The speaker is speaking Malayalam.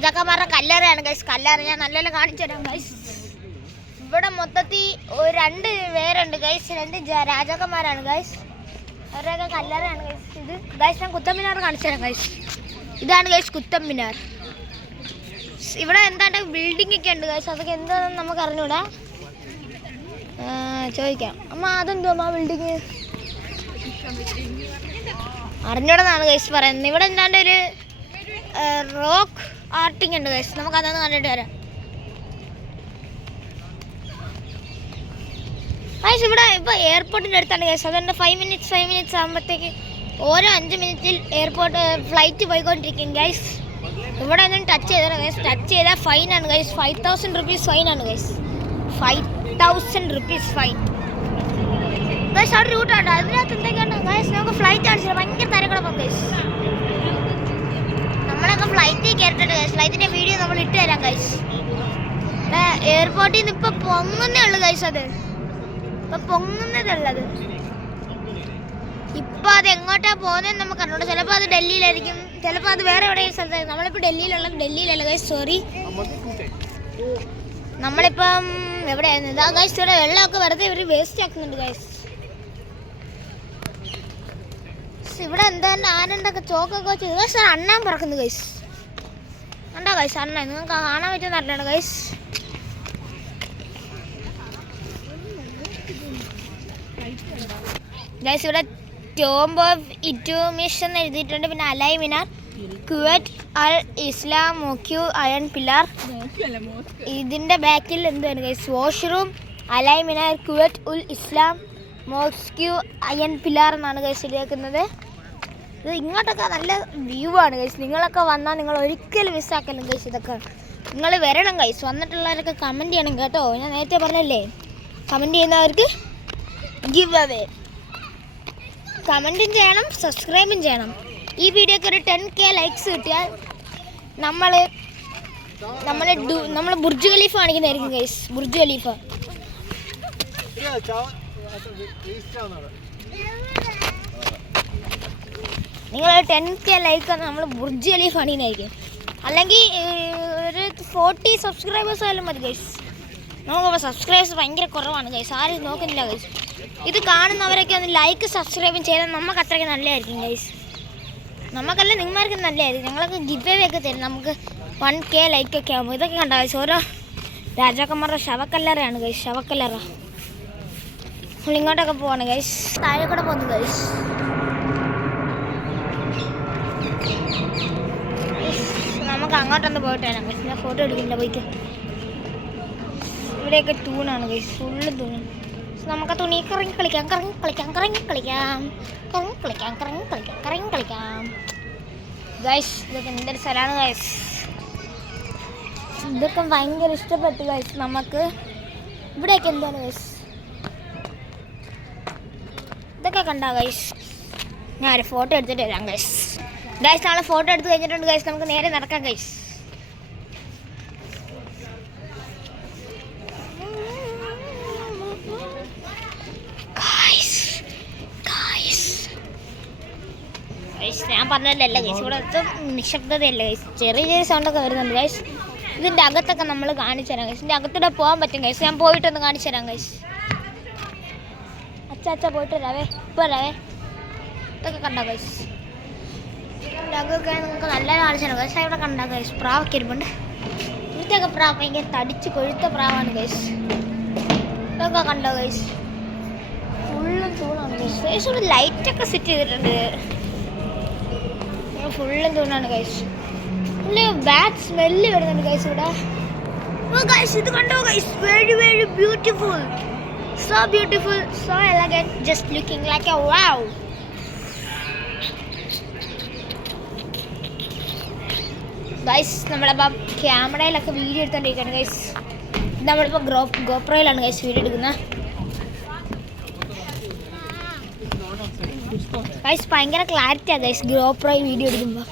രാജാക്കന്മാരുടെ കല്ലറയാണ് ഗൈസ്. കല്ലറ ഞാൻ നല്ലോണം കാണിച്ചു തരാം ഗൈസ്. ഇവിടെ മൊത്തത്തിൽ 2 പേരുണ്ട് ഗൈസ്. 2 രാജാക്കന്മാരാണ് ഗൈസ്. അവരുടെയൊക്കെ കല്ലറയാണ് ഗൈസ്. ഇത് ഗൈസ് ഞാൻ കുത്തബ് മിനാർ കാണിച്ചു തരാം ഗൈസ്. ഇതാണ് ഗൈസ് കുത്തബ് മിനാർ. ഇവിടെ എന്താണ്ട് ബിൽഡിംഗ് ഒക്കെ ഉണ്ട് ഗൈസ്. അതൊക്കെ എന്താണെന്ന് നമുക്ക് അറിഞ്ഞൂടാ. ചോദിക്കാം അമ്മ അതെന്തോ അമ്മ ബിൽഡിങ് അറിഞ്ഞൂടെന്നാണ് ഗൈസ് പറയുന്നത്. ഇവിടെ എന്താണ്ട് ഒരു റോക്ക് ആർട്ടിങ് ഉണ്ട് ഗൈസ്. നമുക്ക് അതൊന്ന് കണ്ടിട്ട് വരാം ഗൈസ്. ഇവിടെ ഇപ്പോൾ എയർപോർട്ടിൻ്റെ അടുത്താണ് ഗൈസ്. അതുകൊണ്ട് 5 മിനിറ്റ്സ് ആകുമ്പോഴത്തേക്ക് ഓരോ 5 മിനിറ്റിൽ ഫ്ലൈറ്റ് പോയിക്കൊണ്ടിരിക്കും ഗൈസ്. ഇവിടെ ഒന്നും ടച്ച് ചെയ്താൽ ഗൈസ്, ടച്ച് ചെയ്താൽ ഫൈനാണ് ഗൈസ്. 5000 rupees ഫൈനാണ് ഗൈസ്. 5000 rupees fine guys. അവിടെ റൂട്ടുണ്ട്. അതിനകത്ത് എന്തൊക്കെയാണ് ഗൈസ് നമുക്ക് ഫ്ലൈറ്റ് കാണിച്ചില്ല. ഭയങ്കര തിരക്കിടപ്പം ഗൈസ്. നമ്മളൊക്കെ ഫ്ലൈറ്റിൽ കയറിട്ടുണ്ട് ഗൈസ്. ഫ്ലൈറ്റിൻ്റെ വീഡിയോ നമ്മൾ ഇട്ട് തരാം ഗൈസ്. എയർപോർട്ടിൽ നിന്ന് ഇപ്പോൾ പൊങ്ങുന്നേ ഉള്ളു ഗൈസ്. അത് ഇപ്പം പൊങ്ങുന്നതുള്ളത്. ഇപ്പം അത് എങ്ങോട്ടാണ് പോകുന്നതെന്ന് നമുക്ക് അറിഞ്ഞൂടാ. ചിലപ്പോൾ അത് ഡൽഹിയിലായിരിക്കും, ചിലപ്പോൾ അത് വേറെ എവിടെയും സ്ഥലത്തായിരിക്കും. നമ്മളിപ്പോൾ ഡൽഹിയിലല്ല ഗൈസ്. സോറി, നമ്മളിപ്പം എവിടെയായിരുന്നു? ഇതാ ഗൈസ്. ഇവിടെ വെള്ളമൊക്കെ വെറുതെ ഇവർ വേസ്റ്റ് ആക്കുന്നുണ്ട് ഗൈസ്. ഇവിടെ എന്താ ആനണ്ടൊക്കെ ചോക്കൊക്കെ വെച്ച് ഗൈസ്. അണ്ണാൻ പറക്കുന്നു ഗൈസ്. കണ്ടോ ഗൈസ് അണ്ണൻ? നിങ്ങൾക്ക് കാണാൻ പറ്റുമെന്ന് അറിഞ്ഞാണ് ഗൈസ്. ഗൈസ് ഇവിടെ ടോംബ് ഓഫ് ഇൽതുമിഷ് എന്ന് എഴുതിയിട്ടുണ്ട്. പിന്നെ അലൈ മിനാർ, കുവൈറ്റ് അൽ ഇസ്ലാം മോക്യു അയൺ പില്ലർ. ഇതിൻ്റെ ബാക്കിൽ എന്താണ് ഗൈസ്? വാഷ്റൂം, അലൈ മിനാർ, കുവൈറ്റ് ഉൽ ഇസ്ലാം മോസ്ക്യു അയൺ പില്ലർ എന്നാണ് ഗൈസ് എഴുതിയേക്കുന്നത്. ഇത് ഇങ്ങോട്ടൊക്കെ നല്ല വ്യൂ ആണ് ഗൈസ്. നിങ്ങളൊക്കെ വന്നാൽ നിങ്ങൾ ഒരിക്കലും മിസ്സാക്കലും ഗൈസ്. ഇതൊക്കെ നിങ്ങൾ വരണം ഗൈസ്. വന്നിട്ടുള്ളവരൊക്കെ കമൻറ്റ് ചെയ്യണം കേട്ടോ. ഞാൻ നേരത്തെ പറഞ്ഞല്ലേ, കമൻറ്റ് ചെയ്യുന്നവർക്ക് ഗിവ് അവേ. കമൻറ്റും ചെയ്യണം, സബ്സ്ക്രൈബും ചെയ്യണം. ഈ വീഡിയോക്ക് ഒരു 10K ലൈക്സ് കിട്ടിയാൽ നമ്മൾ ബുർജ് ഖലീഫ കാണിക്കുന്നതായിരിക്കും ഗൈസ്. ബുർജ് ഖലീഫ നിങ്ങൾ 10K ലൈക്ക് നമ്മൾ ബുർജ് ഖലീഫ കാണിക്കുന്നതായിരിക്കും. അല്ലെങ്കിൽ ഒരു 40 സബ്സ്ക്രൈബേഴ്സ് ആയാലും മതി ഗൈസ്. നമുക്കപ്പോൾ സബ്സ്ക്രൈബേഴ്സ് ഭയങ്കര കുറവാണ് ഗൈസ്. ആരും നോക്കുന്നില്ല ഗൈസ്. ഇത് കാണുന്നവരൊക്കെ ഒന്ന് ലൈക്ക് സബ്സ്ക്രൈബും ചെയ്താൽ നമുക്ക് അത്രയ്ക്ക് നല്ലതായിരിക്കും ഗൈസ്. നമുക്കല്ല നിങ്ങൾക്കും നല്ലതായിരിക്കും. ഞങ്ങളൊക്കെ ഗിവ് അവേ ഒക്കെ തരും നമുക്ക് 1K ലൈക്കൊക്കെ ആകുമ്പോൾ. ഇതൊക്കെ കണ്ടോ ഗൈസ്? ഓരോ രാജാക്കന്മാരുടെ ശവക്കല്ലറയാണ് ഗൈസ്. ശവക്കല്ലറ. നമ്മൾ ഇങ്ങോട്ടൊക്കെ പോവാണ് ഗൈസ്. താഴെ കൂടെ പോകുന്നു ഗൈസ്. നമുക്ക് അങ്ങോട്ടൊന്ന് പോയിട്ട് വരാം ഗൈസ്. ഞാൻ ഫോട്ടോ എടുക്കുന്നില്ല പോയിട്ട്. ഇവിടെയൊക്കെ തൂണാണ് ഗൈസ്. ഫുള്ള് തൂണാണ്. നമുക്ക് തുണി കറങ്ങി കളിക്കാം ഗൈസ്. ഇതൊക്കെ എന്തൊരു സ്ഥലമാണ് ഗൈസ്. ഇതൊക്കെ ഭയങ്കര ഇഷ്ടപ്പെട്ടു ഗൈസ് നമുക്ക്. ഇവിടെയൊക്കെ എന്താണ് ഗൈസ്? ഇതൊക്കെ കണ്ടാ ഗൈസ്? ഞാൻ ഒരു ഫോട്ടോ എടുത്തിട്ട് വരാം ഗൈസ്. ഗൈസ് നാളെ ഫോട്ടോ എടുത്ത് കഴിഞ്ഞിട്ടുണ്ട് ഗൈസ്. നമുക്ക് നേരെ നടക്കാം ഗൈസ്. ഞാൻ പറഞ്ഞതല്ല ഗൈസ്. ഇവിടെ നിശബ്ദതയല്ല ഗൈസ്. ചെറിയ സൗണ്ടൊക്കെ വരുന്നുണ്ട് ഗൈസ്. ഇതിൻ്റെ അകത്തൊക്കെ നമ്മൾ കാണിച്ചു തരാം ഗൈസ്. ഇതിൻ്റെ അകത്തൂടെ പോകാൻ പറ്റും ഗൈസ്. ഞാൻ പോയിട്ടൊന്ന് കാണിച്ചു തരാം ഗൈസ്. അച്ഛാ പോയിട്ട് വരാവേ. ഇപ്പോൾ വരാവേ. ഇതൊക്കെ കണ്ടോ ഗൈസ്? ഇതിൻ്റെ അകമൊക്കെ നിങ്ങൾക്ക് നല്ല കാണിച്ചു തരാം ഗൈസ്. ഇവിടെ കണ്ടോ ഗൈസ്? പ്രാവൊക്കെ ഇരുമ്പുണ്ട്. ഇതൊക്കെ പ്രാവ് ഭയങ്കര തടിച്ച് കൊഴുത്ത പ്രാവാണ് ഗൈസ്. ഇതൊക്കെ കണ്ടോ ഗൈസ്? ഫുള്ളും തൂണാണ് ഗൈസ്. ഗൈസ് ഇവിടെ ലൈറ്റൊക്കെ സെറ്റ് ചെയ്തിട്ടുണ്ട്. ഫുള്ളും തൂണാണ് ഗൈസ്. പിന്നെ ബാഡ് സ്മെല്ല് വരുന്നുണ്ട് ഗൈസ് ഇവിടെ. ഗൈസ് ഇത് കണ്ടോ guys? Very very beautiful. So beautiful, so elegant, just looking like a wow. Guys നമ്മളിപ്പോൾ ക്യാമറയിലൊക്കെ വീഡിയോ എടുത്തോണ്ടിരിക്കുകയാണ് ഗൈസ്. നമ്മളിപ്പോൾ ഗോപ്രോയിലാണ് ഗൈസ് വീഡിയോ എടുക്കുന്നത് ഗൈസ്. ഭയങ്കര ക്ലാരിറ്റിയാണ് ഗൈസ് ഗോപ്രോ വീഡിയോ എടുക്കുമ്പോൾ.